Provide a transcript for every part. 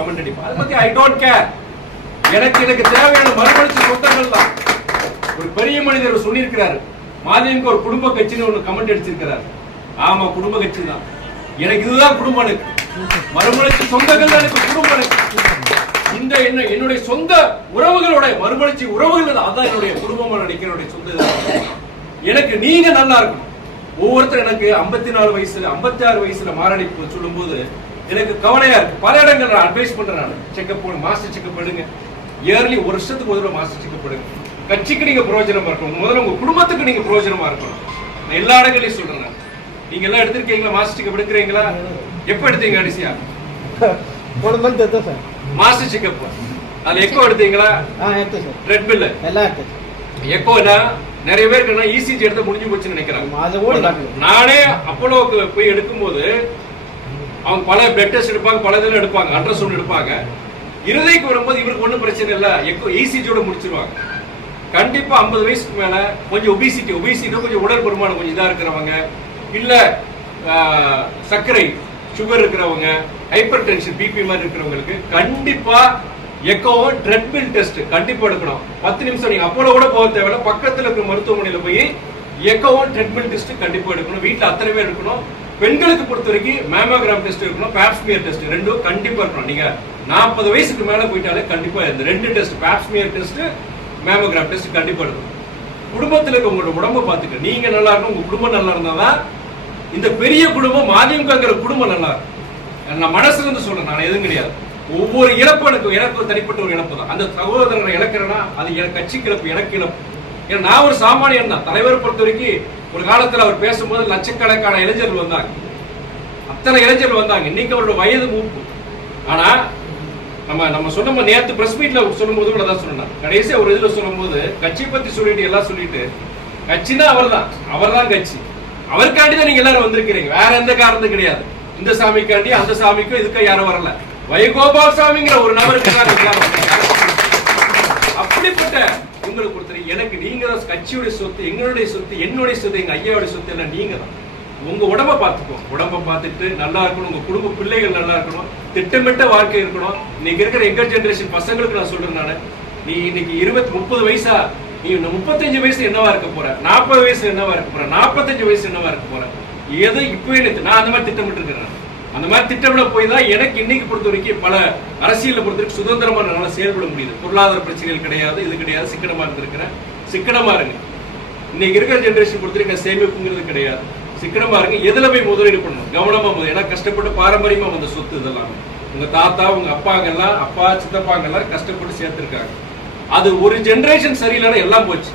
Comment அடிப்பா. அதை பத்தி ஐ டோன்ட் கேர். எனக்கு தேவையான மறுமலர்ச்சி சொந்தங்கள் தான். ஒரு பெரிய மனிதர் சொல்லியிருக்கிறாரு, மாதவிக்கு ஒரு குடும்ப கட்சின்னு ஒண்ணு கமெண்ட் அடிச்சிருக்கிறாரு. ஆமா, குடும்ப கட்சி தான். எனக்கு இதுதான் குடும்பம். எனக்கு மறுமலர்ச்சி சொந்தங்கள் தான் எனக்கு குடும்பம். இந்த என்னுடைய சொந்த உறவுகளோட மறுமலர்ச்சி உறவுகள் அதான் என்னுடைய குடும்பமா நினைக்கிற என்னுடைய சொந்த. எனக்கு நீங்க நல்லா இருக்கணும். ஒவ்வொருத்தர் எனக்கு 54 வயசுல 56 வயசுல மாரடைப்பு சொல்லும் போது எனக்கு கவலையா இருக்கு. பல இடங்கள் நான் அட்வைஸ் பண்றேன். நான் செக்அப் போன மாஸ்டர் செக்அப் எடுங்க. இயர்லி ஒரு வருஷத்துக்கு ஒரு தடவை மாஸ்டர் செக்அப் எடுங்க. கட்சிக்கு நீங்க பிரயோஜனமா இருக்கணும். முதல்ல உங்க குடும்பத்துக்கு நீங்க பிரயோஜனமா இருக்கணும். நான் எல்லா இடங்களையும் சொல்றேன். நீங்க எல்லாம் எடுத்திருக்கீங்களா? மாஸ்டர் செக்அப் எடுக்கிறீங்களா? எப்ப எடுத்தீங்க கடைசியா? ஒரு மந்த் எடுத்தேன் சார். மாஸ்டர் செக்அப் அதுல எக்கோ எடுத்தீங்களா? எடுத்தேன் சார். ரெட் பில் எல்லாம் எடுத்தேன். எக்கோனா நிறைய பேருக்கு இசிஜி எடுத்து முடிஞ்சு போச்சுன்னு நினைக்கிறாங்க. நானே அப்போலோக்கு போய் எடுக்கும்போது அவங்க பல பிளட் டெஸ்ட் எடுப்பாங்க, பல இதில் எடுப்பாங்க, அல்ட்ராசவுண்ட் எடுப்பாங்க. இருதைக்கு வரும்போது இவருக்கு ஒன்றும் பிரச்சனை இல்லை, இசிஜியோட முடிச்சிருவாங்க. கண்டிப்பா 50 வயசுக்கு மேல கொஞ்சம் ஒபிசிட்டி கொஞ்சம் உடல் பெருமானம் கொஞ்சம் இதா இருக்கிறவங்க, இல்ல சர்க்கரை சுகர் இருக்கிறவங்க, ஹைப்பர் டென்ஷன் பிபி மாதிரி இருக்கிறவங்களுக்கு கண்டிப்பா எக்கோவும் ட்ரெட்மில் டெஸ்ட் கண்டிப்பா எடுக்கணும். 10 நிமிஷம் நீங்க அப்போலோ கூட போக தேவையில்ல, பக்கத்துல இருக்கிற மருத்துவமனையில போய் எக்கோவும் ட்ரெட்மில் டெஸ்ட் கண்டிப்பா எடுக்கணும். வீட்டுல அத்தனை பேர் எடுக்கணும். பெண்களுக்கு பொறுத்த வரைக்கும் மேமோகிராம் டெஸ்ட் இருக்கணும், பாப்ஸ்மியர் டெஸ்ட் ரெண்டும் கண்டிப்பா இருக்கணும். நீங்க 40 வயசுக்கு மேல போயிட்டாலே கண்டிப்பா இந்த 2 test, Pap smear test, mammogram test கண்டிப்பா இருக்கணும். குடும்பத்துல இருக்க உங்களோட உடம்ப பாத்துக்க நீங்க நல்லா இருக்கணும். உங்க குடும்பம் நல்லா இருந்தாதான் இந்த பெரிய குடும்பம் மதிமுகங்கிற குடும்பம் நல்லா இருக்கும். நான் மனசுல இருந்து சொல்றேன், நான் எதுவும் கிடையாது. ஒவ்வொரு இழப்பு எனக்கு தனிப்பட்ட ஒரு இழப்பு தான். அந்த சகோதரனை இழக்கிறேன்னா அது எனக்கு கட்சிக்கு இழப்பு, எனக்கு இழப்பு. ஏன்னா நான் ஒரு சாமானியன் தான். தலைவரை பொறுத்த வரைக்கும் ஒரு காலத்துல அவர் பேசும்போது லட்சக்கணக்கான இளைஞர்கள் வந்தாங்க, அத்தனை இளைஞர்கள் வந்தாங்க. இன்னைக்கு அவரோட வயது மூப்பு. ஆனா நம்ம சொன்ன நேற்று பிரஸ் மீட்ல சொல்லும் போது கூட தான் சொன்னேன். கடைசியா ஒரு இதுல சொல்லும் போது கட்சியை பத்தி சொல்லிட்டு எல்லாம் சொல்லிட்டு கட்சினா அவர் தான் கட்சி. அவருக்காண்டி தான் நீங்க எல்லாரும் வந்திருக்கிறீங்க, வேற எந்த காரணமும் கிடையாது. இந்த சாமிக்காண்டி அந்த சாமிக்கும் இதுக்கும் யாரும் வரல. வைகோபால் சாமிங்கிற ஒரு நபருக்கு தான். அப்படிப்பட்ட உங்களுக்கு ஒருத்தர் எனக்கு நீங்க தான் கட்சியுடைய சொத்து, எங்களுடைய சொத்து, என்னுடைய சொத்து, எங்க ஐயாவுடைய சொத்து எல்லாம் நீங்க தான். உங்க உடம்ப பார்த்துக்கோ. உடம்ப பார்த்துட்டு நல்லா இருக்கணும். உங்க குடும்ப பிள்ளைகள் நல்லா இருக்கணும். திட்டமிட்ட வாழ்க்கை இருக்கணும். இன்னைக்கு இருக்கிற எங்க ஜெனரேஷன் பசங்களுக்கு நான் சொல்றேன், நானு நீ இன்னைக்கு 20-30 வயசா, நீ 35 வயசு என்னவா இருக்க போற, 40 வயசு என்னவா இருக்க போற, 45 வயசு என்னவா இருக்க போற, ஏதோ இப்பவே நான் அந்த மாதிரி திட்டமிட்டு இருக்கிறேன். அந்த மாதிரி திட்டமிட போய் தான் எனக்கு இன்னைக்கு பொறுத்த வரைக்கும் பல அரசியலை பொறுத்த வரைக்கும் சுதந்திரமா என்னால செயல்பட முடியுது. பொருளாதார பிரச்சனைகள் கிடையாது, இது கிடையாது. சிக்கனமா இருந்திருக்கிறேன். சிக்கனமா இருங்க. இன்னைக்கு இருக்கிற ஜெனரேஷன் பொறுத்த வரைக்கும் சேமிப்புங்கிறது கிடையாது. சிக்கனமா இருங்க. எதுல போய் முதலீடு பண்ணணும், கவனமா ஏன்னா கஷ்டப்பட்டு பாரம்பரியமா வந்த சொத்து இதெல்லாம். உங்க தாத்தா, உங்க அப்பாங்கெல்லாம், அப்பா சித்தப்பாங்கெல்லாம் கஷ்டப்பட்டு சேர்த்திருக்காங்க. அது ஒரு ஜெனரேஷன் சரியில்லைன்னா எல்லாம் போச்சு.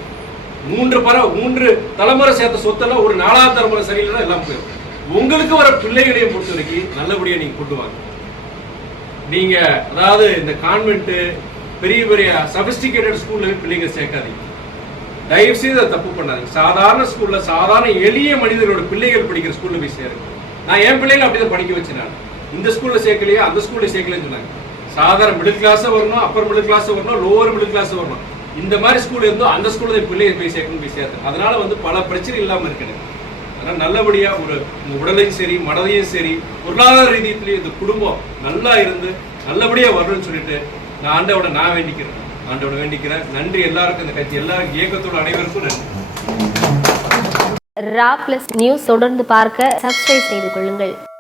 3 தலைமுறை சேர்த்த சொத்தெல்லாம் ஒரு 4ஆவது தலைமுறை சரியில்லைன்னா எல்லாம் போயிடும். உங்களுக்கு வர பிள்ளைகளையும் பொறுத்த வரைக்கும் நல்லபடியா நீங்க கொண்டு வாங்க. நீங்க அதாவது இந்த கான்வென்ட் பெரிய பெரிய சபிஸ்டிகேட்டட் ஸ்கூல்ல பிள்ளைங்க சேர்க்காதீங்க. தயவு செய்து அதை தப்பு பண்ணாதீங்க. சாதாரண ஸ்கூல்ல சாதாரண எளிய மனிதரோட பிள்ளைகள் படிக்கிற ஸ்கூல்ல போய் சேருங்க. நான் என் பிள்ளைகளை அப்படிதான் படிக்க வச்சேன். நான் இந்த ஸ்கூல்ல சேர்க்கலையா அந்த ஸ்கூல்ல சேர்க்கலன்னு சொன்னாங்க. சாதாரண மிடில் கிளாஸ் வரணும், அப்பர் மிடில் கிளாஸ் வரணும், லோவர் மிடில் கிளாஸ் வரணும். இந்த மாதிரி ஸ்கூல் இருந்தோ அந்த ஸ்கூல்ல பிள்ளைங்க போய் சேர்க்கணும், போய் சேர்த்து. அதனால பல பிரச்சனை இல்லாம இருக்கு. அதனால நல்லபடியா ஒரு உடலையும் சரி, மனதையும் சரி, பொருளாதார ரீதியிலையும் இந்த குடும்பம் நல்லா இருந்து நல்லபடியா வரணும்னு சொல்லிட்டு நான் ஆண்டவனை வேண்டிக்கிறேன். நன்றி எல்லாருக்கும். இந்த கட்சி எல்லா இயக்கத்தோட அனைவருக்கும் நன்றி. ரா பிளஸ் நியூஸ் தொடர்ந்து பார்க்க சப்ஸ்கிரைப் செய்து கொள்ளுங்கள்.